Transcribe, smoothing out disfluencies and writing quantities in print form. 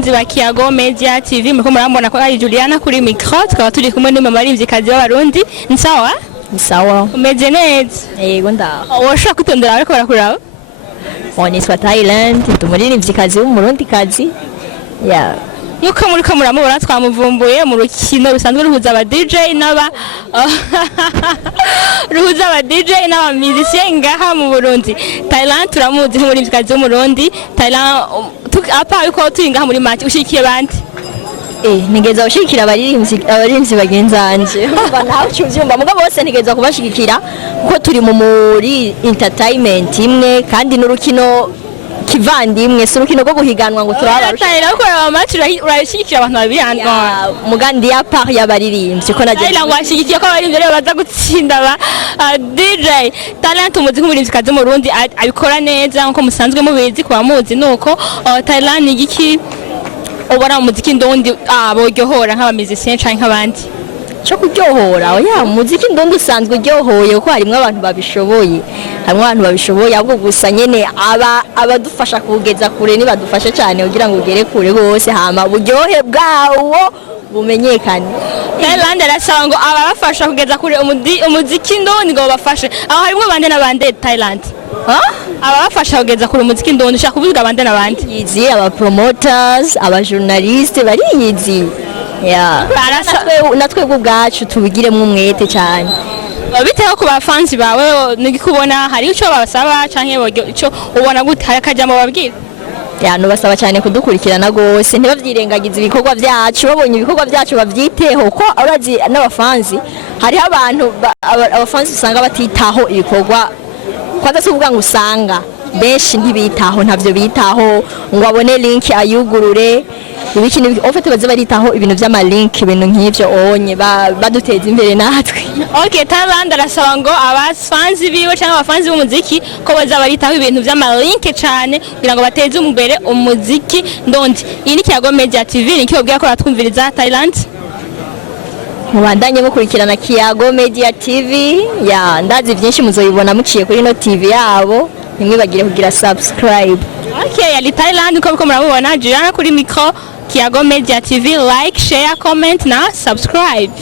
bakunzi ba Kiyago Media TV mko murambona ko ari Juliana kuri micro tukaba turi kumwe n'umumarivyikazi w'abarundi nsawa Sawa. Umeze neza? Yego ndaho. Woshaka kutondera ariko barakuraba? Oniswa Thailand, umuririmvyikazi w'umurundikazi. Yeah. Yuko muriko muramubona twamuvumbuye mu rukino rusanzwe ruhuza aba DJ n'aba ruhuza aba DJ n'aba musiciens ngaha mu Burundi. Thailand turamuzi nk'umuririmvyikazi w'umurundi. Thailand apa yuko turi ngaha muri match ushikiye bandi. Nigeza gushikira abarimvyi bagenzanje. Umva naho cyuvyumva mugabo bose nigeza kubashigikira kuko turi muri entertainment imwe kandi n'urukino kivandimwe surukino rwo guhiganwa ngo turabarusha. Thailand ko amatch urashikira abantu babirandwa. Mugandi ya part y'abaririmbyi ko naje. Thailand washigikiye ko abarimvyi rero baza gutsinda ba DJ. Thailand umuzi nk'umuririmvyikazi mu Burundi abikora neza nko musanzwe mubizi kwa muzi nuko Thailand ni igiki ubona umuziki ndundi boryohora nk'abamizisiens canke nk'abandi cyo kuryohora oya umuziki ndundi usanzwe uryohoye kuko harimo abantu babishoboye ahubwo gusa nyene abadufasha kugeza kure ni badufasha cyane kugira ngo ugere kure bose hama buryohe bwawo bumenyekane. Thailand arasaba ngo ababafasha kugeza kure umuziki ndundi ngo bafashe aho harimo bande n'abande Thailand abafasha kugeza kure umuziki ndundi ushaka kuvuga abande n'abandi yizi aba promoters aba journaliste bari yizi natwe ubwacu tubigiremo umwete cyane biteho ku bafanzi bawe nigikubona hari ico babasaba canke ico ubona gute hari akajambo babwira no basaba cyane kudukurikirana gose ntibavyirengagiza ibikorwa byacu babonye ibikorwa byacu bavyiteho ko urazi n'abafanzi hari abantu abafanzi usanga batitaho ibikorwa kwaza suvuga ngo usanga benshi ntibitaho ntavyo bitaho ngo abone link ayugurure ibiki ofete baze baritaho ibintu by'ama link ibintu nk'ivyo onye baduteza imbere natwe. Okay, Thailand arasaba ngo abafanzi biwe cyangwa abafanzi b'umuziki ko baza baritaho ibintu by'ama link cyane kugira ngo bateze imbere umuziki ndondi. Iyi ni Kiyago Media TV ni kibabwira ko ratwumviriza Thailand. Mubandanye mukurikirana Kiyago Media TV ndazi byinshi muzoyibona muciye kuri no TV yabo nimwibagire kugira subscribe. Okay, yali Thailand uko murabona Juliana kuri micro Kiyago Media TV, like, share, comment na subscribe.